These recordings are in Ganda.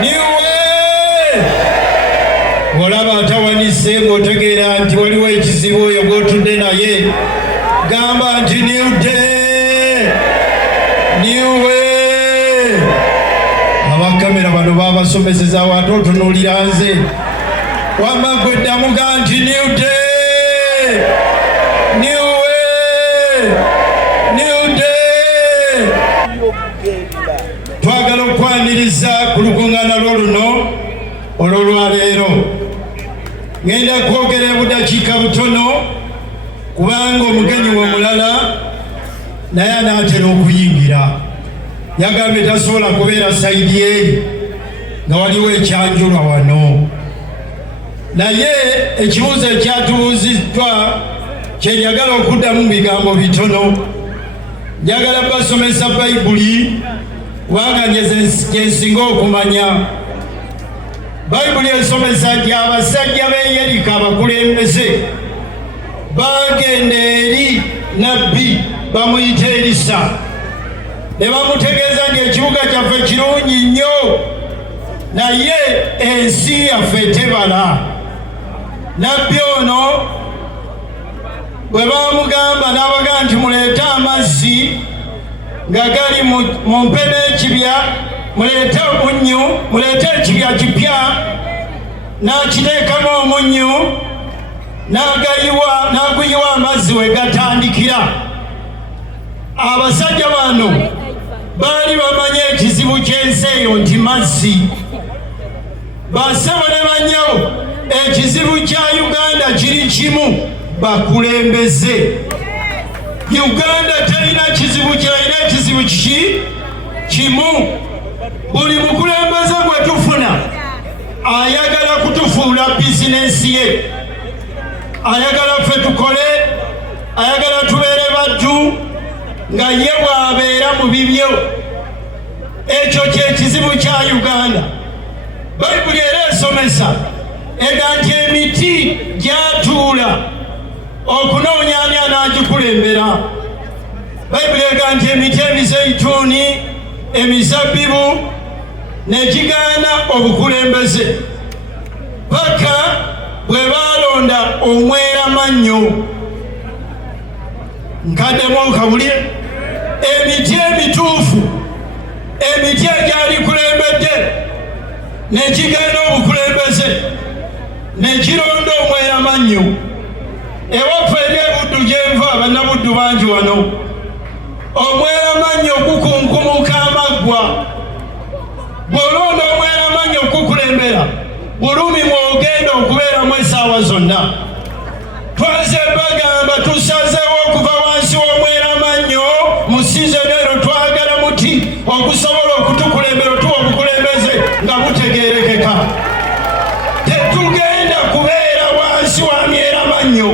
niwe olaba atawanise ng'otegeera nti waliwo ekizibu oyo gw'otudde naye gamba nti niwde abakamera bano babasomesezaawo ate otunuulira nze wamma gwe ddamuga nti niwde twagala okwaniriza ku lukuŋŋaana lw'oluno olw'olwaleero. Ngenda kwogera budakiika butono kubanga omugenyi we mulala naye anaatera okuyingira. Yagambye tasobola kubeera sayidi eri nga waliwo ekyanjulwa wano. Naye ekibuuzo ekyatubuuziddwa kye njagala okuddamu mu bigambo bitono. Njagala basomesa Bayibuli kubanga gye nsinga okumanya. Bayibuli esomesa nti abasajja b'e Yeriko abakulembeze bagenda eri nabbi bamuyita Erisa ne bamutegeeza nti ekibuga kyaffe kirungi nnyo naye ensi yaffe tebala. Nabbi ono bwe bamugamba n'abaga nti muleete amazzi nga gali mu mpe n'ekibya, muleete omunnyu, muleete ekibya kipya, n'akiteekamu omunnyu n'aguyiwa amazzi we gatandikira. Abasajja bano baali bamanye ekizibu ky'ensi eyo nti mazzi. Bassebo ne banyawo ekizibu kya Uganda kiri kimu, bakulembeze. Uganda terina kizibu kyalina ekizibu kimu. Buli mukulembeze gwe tufuna ayagala kutufuula bizinensi ye, ayagala ffe tukole, ayagala tubeere baddu nga ye bw'abeera mu bibyo. Ekyo kye kizibu kya Uganda. Bayibuli era esomesa ega nti emiti gyatuula okunoonya ani anaagikulembera. Bayibuli ega nti emiti emizeituni, emizabbibu ne gigaana obukulembeze paka bwe baalonda omweramannyo. Nkaddemu okawulire emiti emituufu, emiti egyali kulembedde ne gigaana obukulembeze ne gironda omweramannyo. Ewaffe eri ebuddu gye nva bannabuddu bangi wano, omweramannyo gukunkumuka amaggwa. Bw'olonda omweramannyo okukulembera bulumi mw'ogenda okubeeramu essaawa zonna. Twaze bagamba tusazeewo okuva wansi w'omweramannyo mu sizoni eno twagala muti ogusobola okutukulembera otuwa obukulembeze nga butegeerekeka. Tetugenda kubeera wansi wa myeramannyo,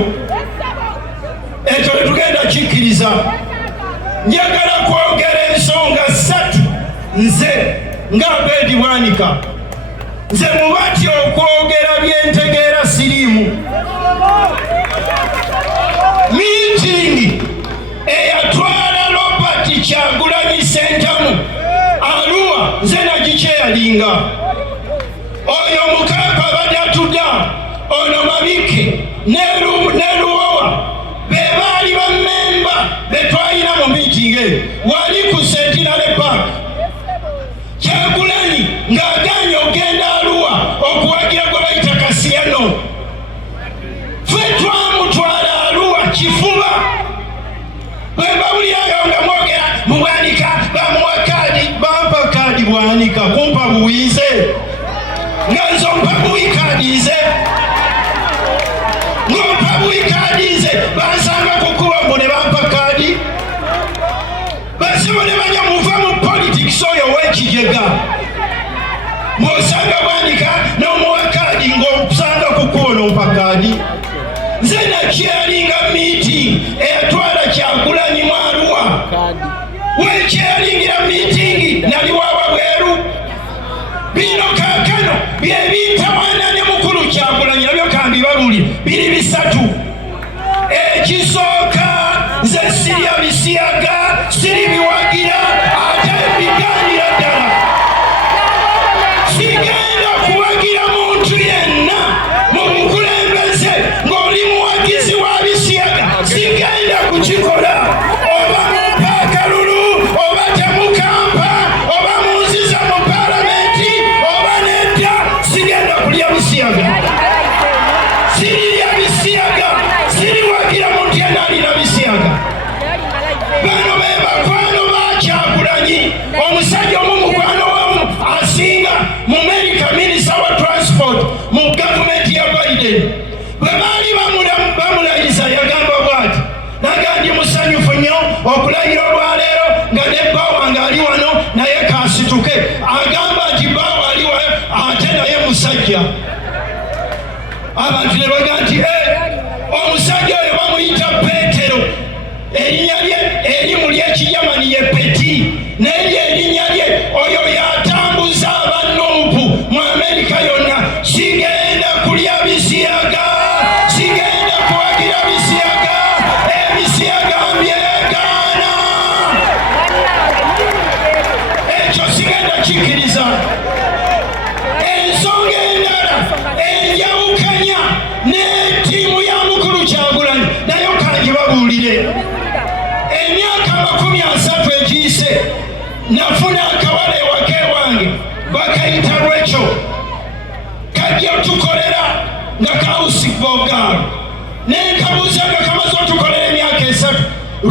ekyo tetugenda kikkiriza. Njagala kwogera ensonga 3 nze nga Abedi Bwanika. Nze mubati okwogera byentegeera siriimu. Miitingi eyatwala Robert Kyagulanyi Ssentamu Arua nze nagikyeyalinga. Oyo Mukapa abadde atudda, ono Mabike ne Luwowa be baali bammemba be twalina mu miitingi eyo wali ku Centenary Park. Kyagulanyi ng'aganye ogenda Arua okuwagira gwe bayita Kasiyano. Ffe twamutwala Arua kifuba. Bwe bawuliraga nga mwogera mu Bwanika bamuwa kaadi, bampa kaadi Bwanika kumpa buwize nga nze ompa buwikaadize, ng'ompa buwikaadize bansanga ku kkubo mbu ne bampa kaadi. Basibo ne banya muva mu politics oyo w'ekigega. Mw'osanga Bwanika n'omuwa kaadi ng'omusanga ku kkubo n'ompa kaadi. Nze nakyeyalinga meeting eyatwala Kyagulanyi mu Arua. Wekyeyalingira meeting nali wawa bweru. Bino kaakano bye bitawaana ne mukulu Kyagulanyi nabyo kambibabuli biri 3. Ekisooka nze sirya bisiyaga, siri biwagira, ate bigaanira ddala. sigenda kuwagira muntu yenna mu bukulembeze ng'oli muwagizi wa Bisiyaga, sigenda kukikola. Oba mupakalulu oba temukampa oba munziza mu palamenti oba nedda, sigenda kulya Bisiyaga. Sirirya Bisiyaga, siriwagira muntu yenna alina Bisiyaga. Bano be bakwano ba Kyagulanyi, omusajja omu mukwano wamu asinga mu America, minisita wa transport mu gavumenti ya Biden. Bwe baali bamulayiza yagamba bw'ati, naga ndi musanyufu nnyo okulayira olwaleero nga ne bba wange ali wano naye kasituke. Agamba nti bbawa ali wa ate naye musajja. Abantu ne baga nti omusajja oyo bamuyita Peetero, erinnya lye erimu ly'Ekiyamani ye Peti, naye erinnya lye oyo yatambuza abannuupu mu Amerika yonna. Sigenda kulya Bisiyaga, sigenda kuwagira Bisiyaga, Ebisiyaga mbyegaana. Ekyo sigenda kikkiriza. Ensonga endala enjawukanya ne ttiimu ya mukulu Kyagulanyi nayo kangibabuulire. Emyaka 30 egiyise nafuna akawala ewaka ewange bakayita Rachel, kajja otukolera nga kausibogaalo. Nenkabuuza nga kamaze otukolera emyaka 3,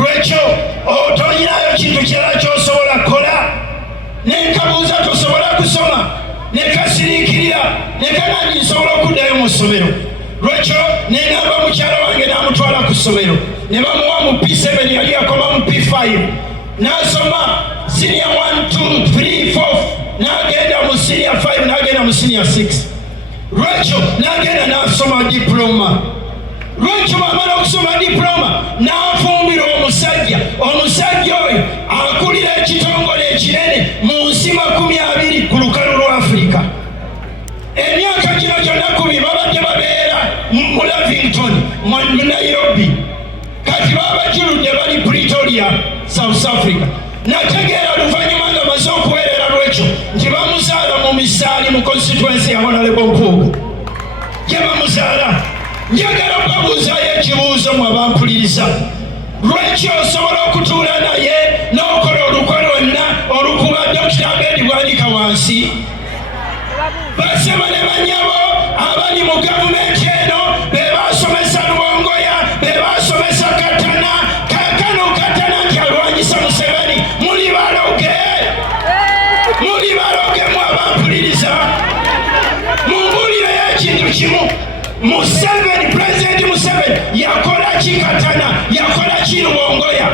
Rachel otolinayo kintu kirala kyosobola kukola? Nenkabuuza tosobola kusoma? Nekasiriikirira nekanangi nsobola okuddayo mu ssomero. Rachel neŋŋamba mukyala wange n'amutwala ku ssomero, ne bamuwa mu P7, yali akoma mu P5, n'asoma senior 1, 2, 3, 4, n'agenda mu senior 5, n'agenda mu senior 6. Rachel n'agenda n'asoma diploma. Rachel bw'amala okusoma diploma n'afumbira omusajja. Omusajja oyo akulira ekitongole ekinene mu nsi 20 ku lukalu lwa Afrika. Emyaka gino gyonna 10 babadde babeera mu Lavington mu Nairobi, kati babajuludde bali Pretoria, South Africa. Nategeera luvannyuma nga maze okuweerera Rachel nti bamuzaala mu Misaali mu constituency ya Honorable Mpuuga gye bamuzaala. Njagala okubabuuzayo ekibuuzo mu abampuliriza. Rachel osobola okutuula naye n'okola olukwe lwonna olukuba Dr. Abedi bwandika wansi? Basema ne bannyabo abali mu gavumenti eno be basomesa Lubongoya, be basomesa Katana, kaakano Katana nti alwanyisa Museveni. Muli baloge mu abampuliriza. Mumbuulireyo ekintu kimu. Museveni, President Museveni yakola ki Katana, yakola ki Lubongoya?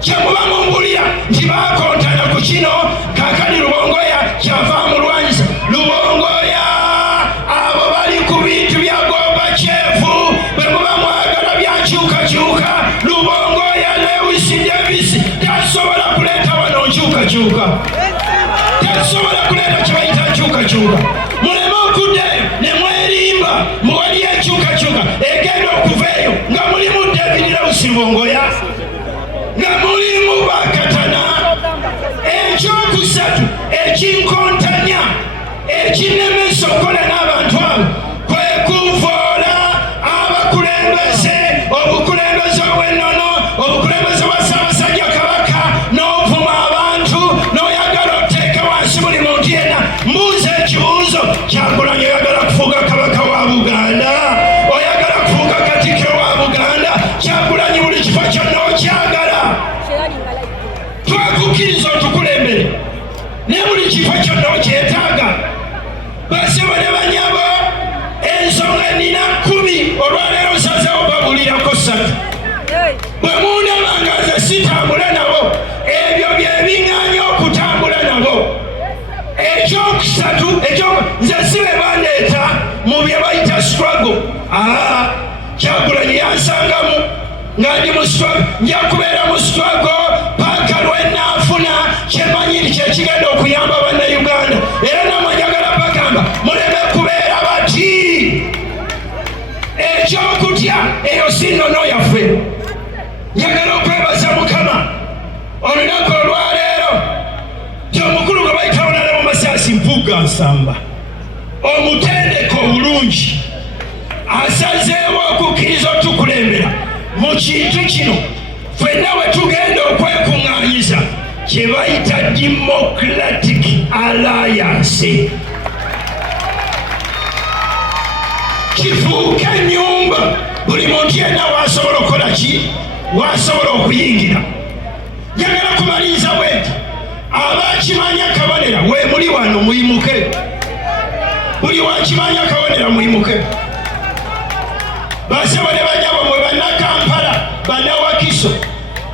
Kyemuba mumbuulira nti baakontana ku kino, kaakani Lubongoya kyava mulwanyisa. Lubongoya abo bali ku bintu bya Gorbachev, bwe muba mwagala byakyukakyuka. Lubongoya Lewis Davis tasobola kuleeta wano nkyukakyuka, tasobola kuleeta kye bayita nkyukakyuka. Muleme okuddayo ne mwerimba muwali enkyukakyuka egenda okuva eyo nga mulimu David Lewis Lubongoya, nga mulimu Bakatana. Ekyokusatu ekinkontanya ekinemesa okukola n'abantu abo kwe kuvoola abakulembeze, obukulembeze obw'ennono, obukulembeze bwa Ssaabasajja Kabaka, n'ovuma abantu n'oyagala oteeke wansi buli muntu yenna. Mbuuza ekibuuzo, Kyagulanyi oyagala kufuuka Kabaka wa Buganda? Oyagala kufuuka Katikkiro wa Buganda? Kyagulanyi buli kifo kyonna okyagala. Twakukkiriza otukulembere ne buli kifo kyonna okyetaaga. Basema ne bannyabo, ensonga nina 10 olwaleero nsazeewo babulirako 3. Bwe mundaba nga nze sitambula nabo, ebyo bye biŋŋaanya okutambula nabo. Ekyokusatu nze si be bandeeta mu bye bayita struggle. Kyagulanyi yansangamu nga ndi mu struggle, nja kubeera mu struggle paka lwe naafuna kyemanyiri kyekigenda okuyamba bannayuganda. Era namwe njagala bagamba muleme kubeera bati. Ekyokutya eyo si nnono yaffe. Njagala okwebaza Mukama olunaku olwaleero nti omukulu gwe bayita Honorable Masasi Mpuuga Mpuga Nsamba omutendeko obulungi asazeewo okukkiriza otukulembera mu kintu kino ffenna we tugenda okwekuŋŋaanyiza kye bayita Democratic Alliance. Kifuuke ennyumba buli muntu yenna waasobola okukola ki, waasobola okuyingira. Njagala kumaliriza bweti abakimanya kabonera we muli wano muyimuke, buli wakimanya kabonera muyimuke. Basebo ne banyabo mwe bannakampala bannawakiso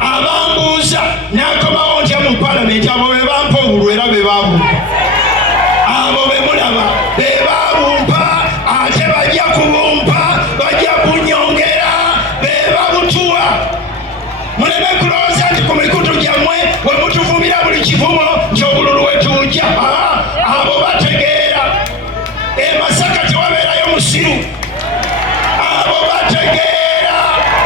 abambuuza n'akomawo ntya mu palamenti, abo be bampa obululu era be baabumpa, abo be mulaba be baabumpa, ate bajja kubumpa, bajja kunyongera, be babutuwa. Muleme kulowooza nti ku mikutu gyammwe we mutuvumira buli kivumo nti obululu we tujja. Abo bategeera e Masaka tewabeerayo musiru, abo bategeera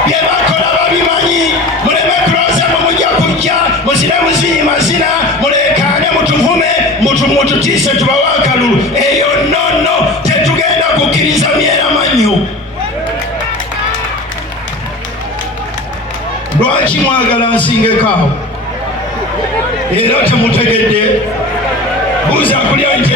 bye bakola babimanyi. Muleme kulowooza mwe mujja kujja muzine muzinyi mazina mulekaane mutuvume mututiise tubawe akalulu. Eyo nonno tetugenda kukkiriza myeramannyo. Lwaki mwagala nsingeko awo? Era temutegedde buuza kulya nti